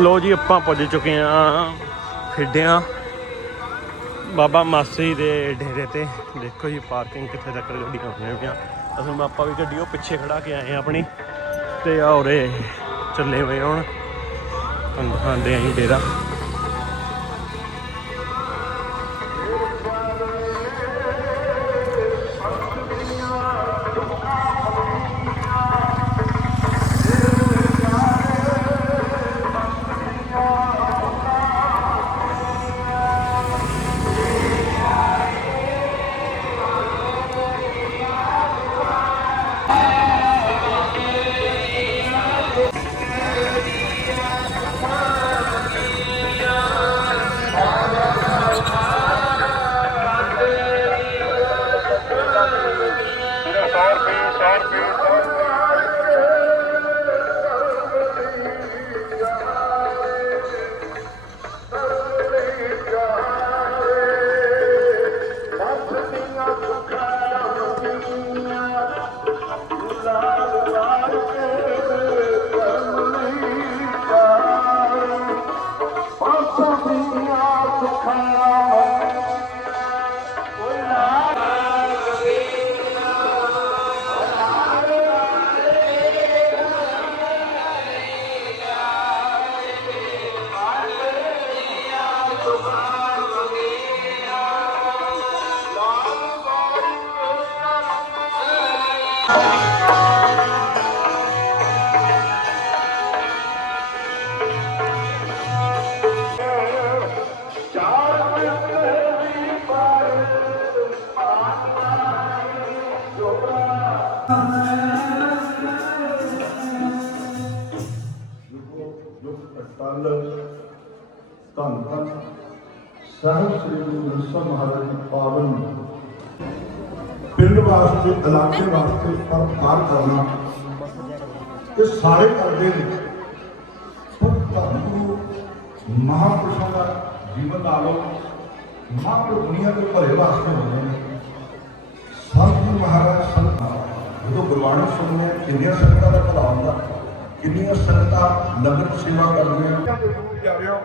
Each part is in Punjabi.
ਲੋ ਜੀ, ਆਪਾਂ ਪੁੱਜ ਚੁੱਕੇ ਆ ਖੇਡਿਆਂ। ਬਾਬਾ ਮਾਸੀ ਦੇ ਡੇਰੇ ਤੇ। ਦੇਖੋ ਜੀ, ਪਾਰਕਿੰਗ ਕਿੱਥੇ ਤੱਕ ਗੱਡੀਆਂ ਹੋਈਆਂ ਪਿਆ ਅਸਲ ਵਿੱਚ ਆਪਾਂ ਵੀ ਗੱਡੀ ਉਹ ਪਿੱਛੇ ਖੜਾ ਕੇ ਆਏ ਆ ਆਪਣੀ। ਤੇ ਆ ਉਰੇ ਚੱਲੇ ਹੋਏ ਹੁਣ। ਤੁਹਾਨੂੰ ਦਿਖਾਉਂਦੇ ਆਂ ਜੀ ਡੇਰਾ। দুঃখ ਗੁਰੂ ਸਾਹਿਬ ਮਹਾਰਾਜ ਦੀ ਪਾਵਨ ਪਿੰਡ ਵਾਸਤੇ, ਇਲਾਕੇ ਵਾਸਤੇ ਪਰਪਾਰ ਕਰਨਾ। ਇਹ ਸਾਰੇ ਕਰਦੇ ਨੇ ਪਰ ਤੁਹਾਨੂੰ ਮਹਾਪੁਰਸ਼ਾਂ ਦਾ ਜੀਵਨ ਲਾ ਲਓ। ਦੁਨੀਆ ਦੇ ਭਲੇ ਵਾਸਤੇ ਹੁੰਦੇ ਨੇ। ਸਤਿਗੁਰੂ ਮਹਾਰਾਜ, ਸੰਤਾਂ ਜਦੋਂ ਗੁਰਬਾਣੀ ਸੁਣਨੇ ਕਿੰਨੀਆਂ ਸੰਗਤਾਂ ਦਾ ਭਲਾ ਹੁੰਦਾ, ਕਿੰਨੀਆਂ ਸੰਗਤਾਂ ਲਗਨ ਸੇਵਾ ਕਰਦੀਆਂ ਤੇ ਗੁਰੂ ਪਿਆਰਿਓ,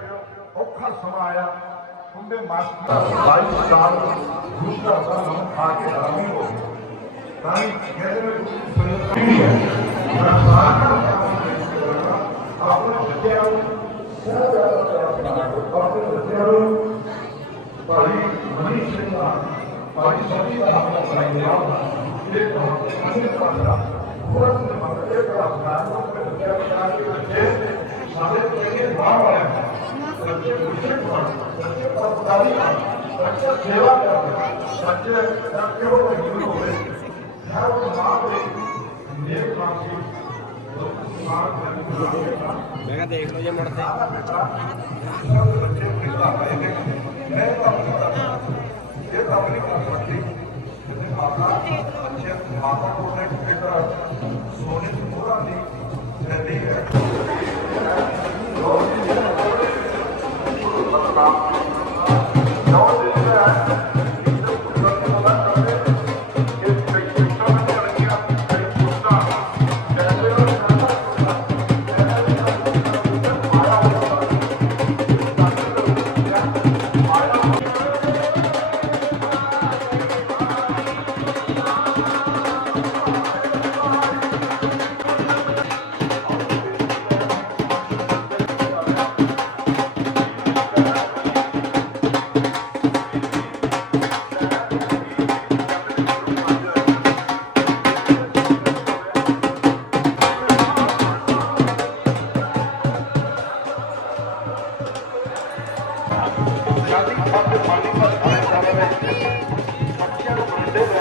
ਔਖਾ ਸਮਾਂ ਆਇਆ। ਹੁੰਦੇ ਮਾਸਟਰ 22 ਸਾਲ ਗੁਰੂ ਦਾ ਨਾਮ ਖਾ ਕੇ ਹਰਾਮੀ ਹੋ ਗਏ ਤਾਂ ਹੀ ਕਹਿੰਦੇ ਨੇ ਮੈਂ ਦਾ ਭਾਈ ਸੋਢੀ ਇਹ ਤਾਂ ਅਨੰਦ ਪਾਸਾ ਹੋਰ ਹੋਵੇ ਹਰ ਮਾਂ ਦੇ ਨੇਕ ਮਾਸੀ ਮੈਂ ਕਿਹਾ ਦੇਖ ਲਓ ਜੇ ਮੁੜਦੇ। ਮੈਂ ਇਹ ਤਾਂ ਆਪਣੀ ਪ੍ਰਾਪਰਟੀ ਜਿਵੇਂ ਮਾਤਾ ਬੱਚੇ ਮਾਤਾ ਕੋਲ ਨੇ ਫਿਕਰ ਸੋਨੇ ਦੀ ਮੋਹਰਾਂ ਦੀ ਰਹਿੰਦੀ ਹੈ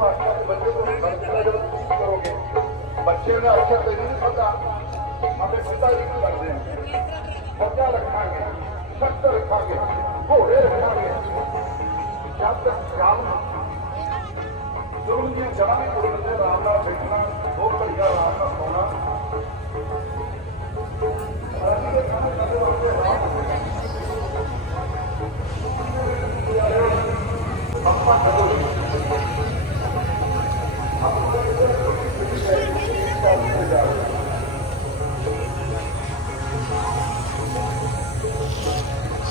को अच्छा बच्चे को करोगे बच्चे में अच्छा तो नहीं पता हमें पता ही नहीं करते हैं बच्चा रखांगे सख्त रखांगे घोड़े रखांगे जब तक राम जरूर ये जवानी को राम राम देखना बहुत बढ़िया राम का सोना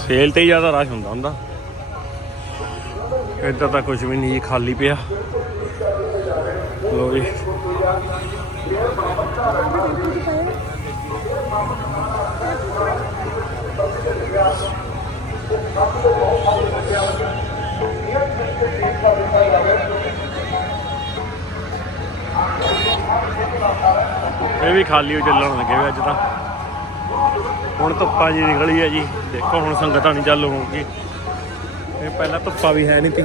ਸੇਲ ਤੇ ਹੀ ਜ਼ਿਆਦਾ ਰਸ਼ ਹੁੰਦਾ ਹੁੰਦਾ। ਇੱਧਰ ਤਾਂ ਕੁਝ ਵੀ ਨਹੀਂ ਖਾਲੀ ਪਿਆ। ਲੋ ਜੀ। ਇਹ ਵੀ ਖਾਲੀ ਹੋ ਚੱਲਣ ਲੱਗੇ ਅੱਜ ਤਾਂ। ਹੁਣ ਧੁੱਪਾਂ ਜੀ ਨਿਕਲੀ ਹੈ ਜੀ। ਦੇਖੋ ਹੁਣ ਸੰਗਤਾਂ ਨਹੀਂ ਚੱਲ ਹੋਊਗੀ। ਇਹ ਪਹਿਲਾਂ ਧੁੱਪਾਂ ਵੀ ਹੈ ਨਹੀਂ ਤੀ